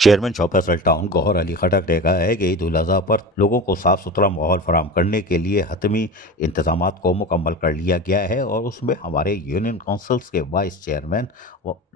Chairman shop Faisal town گوہر علی خٹک نے کہا ہے کہ عید الاضحیٰ پر لوگوں کو صاف ستھرا ماحول فراہم کرنے کے لیے حتمی انتظامات کو مکمل کر لیا گیا ہے، اور اس میں ہمارے یونین کونسلز کے وائس چیئرمین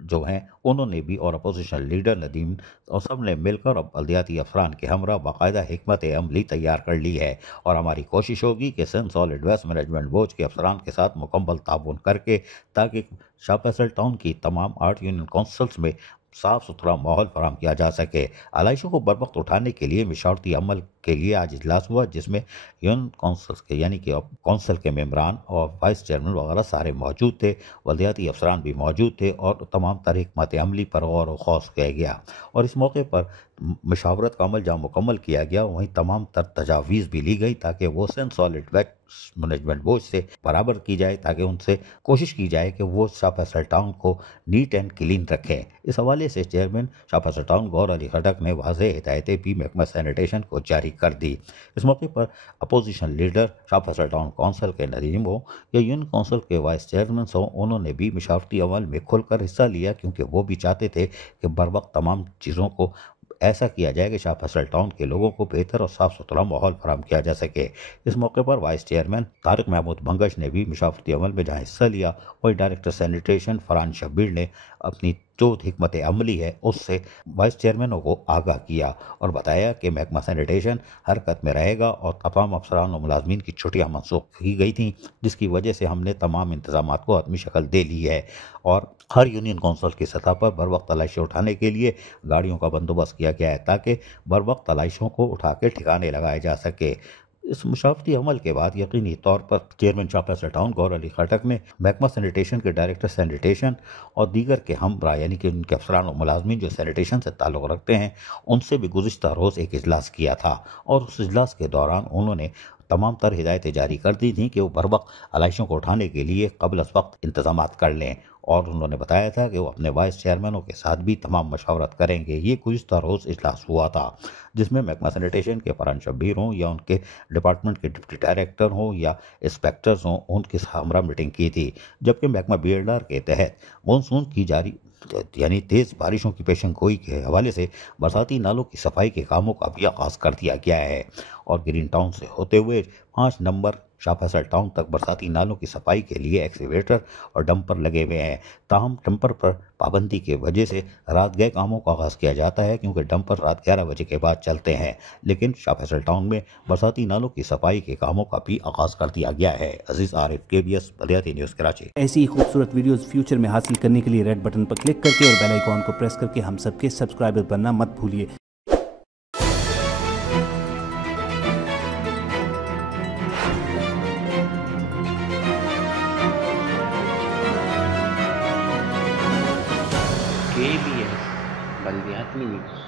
جو ہیں انہوں نے بھی اور اپوزیشن لیڈر ندیم اور سب نے مل کر بلدیاتی افسران کے ہمراہ باقاعدہ حکمت عملی تیار کر لی ہے، اور ہماری کوشش ہوگی کہ Sindh solid waste management board کے افسران کے ساتھ مکمل تعاون کر کے تاکہ شاپ فیصل ٹاؤن کی تمام 8 یونین کونسلز میں صاف ستھرا ماحول فراہم کیا جا سکے۔ علائشوں کو بروقت اٹھانے کے لیے مشاورتی عمل کے لیے آج اجلاس ہوا، جس میں یونین کونسلز کے یعنی کہ کونسل کے ممبران اور وائس چیئرمین وغیرہ سارے موجود تھے، بلدیاتی افسران بھی موجود تھے، اور تمام تر حکمت عملی پر غور و خوض کیا گیا، اور اس موقع پر مشاورت کا عمل جہاں مکمل کیا گیا وہیں تمام تر تجاویز بھی لی گئی تاکہ وہ Sindh solid waste management board سے برابر کی جائے، تاکہ ان سے کوشش کی جائے کہ وہ شاپ فیصل ٹاؤن کو نیٹ اینڈ کلین رکھیں۔ اس حوالے سے چیئرمین شاپ فیصل ٹاؤن گوہر علی خٹک نے واضح ہدایتیں بھی محکمہ سینیٹیشن کو جاری کر دی۔ اس موقع پر اپوزیشن لیڈر شاپ فیصل ٹاؤن کونسل کے ندیم ہوں یا یونین کونسل کے وائس چیئرمین ہوں، انہوں نے بھی مشاورتی عمل میں کھل کر حصہ لیا، کیونکہ وہ بھی چاہتے تھے کہ بروقت تمام چیزوں کو ایسا کیا جائے کہ شاپ فیصل ٹاؤن کے لوگوں کو بہتر اور صاف ستھرا ماحول فراہم کیا جا سکے۔ اس موقع پر وائس چیئرمین طارق محمود بنگش نے بھی مشاورتی عمل میں جہاں حصہ لیا، وہیں ڈائریکٹر سینیٹیشن فرحان شبیر نے اپنی جو حکمت عملی ہے اس سے وائس چیئرمینوں کو آگاہ کیا اور بتایا کہ محکمہ سینیٹیشن حرکت میں رہے گا، اور تمام افسران و ملازمین کی چھٹیاں منسوخ کی گئی تھیں، جس کی وجہ سے ہم نے تمام انتظامات کو حتمی شکل دے لی ہے، اور ہر یونین کونسل کی سطح پر بروقت علائشیں اٹھانے کے لیے گاڑیوں کا بندوبست کیا گیا ہے تاکہ بروقت علائشوں کو اٹھا کے ٹھکانے لگائے جا سکے۔ اس مشاورتی عمل کے بعد یقینی طور پر چیئرمین شاپ فیصل ٹاؤن گوہر علی خٹک نے محکمہ سینیٹیشن کے ڈائریکٹر سینیٹیشن اور دیگر کے ہمراہ یعنی کہ ان کے افسران و ملازمین جو سینیٹیشن سے تعلق رکھتے ہیں ان سے بھی گزشتہ روز ایک اجلاس کیا تھا، اور اس اجلاس کے دوران انہوں نے تمام تر ہدایتیں جاری کر دی تھیں کہ وہ بروقت علائشوں کو اٹھانے کے لیے قبل از وقت انتظامات کر لیں، اور انہوں نے بتایا تھا کہ وہ اپنے وائس چیئرمینوں کے ساتھ بھی تمام مشاورت کریں گے۔ یہ گزشتہ روز اجلاس ہوا تھا، جس میں محکمہ سینیٹیشن کے فرحان شبیر ہوں یا ان کے ڈپارٹمنٹ کے ڈپٹی ڈائریکٹر ہوں یا انسپیکٹرز ہوں، ان کے ہمراہ میٹنگ کی تھی، جبکہ محکمہ BLR کے تحت مونسون کی جاری یعنی تیز بارشوں کی پیشن گوئی کے حوالے سے برساتی نالوں کی صفائی کے کاموں کا بھی آغاز کر دیا گیا ہے، اور گرین ٹاؤن سے ہوتے ہوئے 5 نمبر شاپ فیصل ٹاؤن تک برساتی نالوں کی صفائی کے لیے ایکسکیویٹر اور ڈمپر لگے ہوئے ہیں۔ تاہم ڈمپر پر پابندی کی وجہ سے رات گئے کاموں کا آغاز کیا جاتا ہے، کیونکہ ڈمپر رات 11 بجے کے بعد چلتے ہیں، لیکن شاپ فیصل ٹاؤن میں برساتی نالوں کی صفائی کے کاموں کا بھی آغاز کر دیا گیا ہے۔ عزیز عارف، KBS بلدیاتی نیوز کراچی۔ ایسی ہی خوبصورت ویڈیوز فیوچر میں حاصل کرنے کے لیے ریڈ بٹن پر کلک کر کے اور بیل آئیکن کو پریس کر کے ہم سب کے سبسکرائبر بننا مت بھولیے۔ KBS بلدیاتی نیوز۔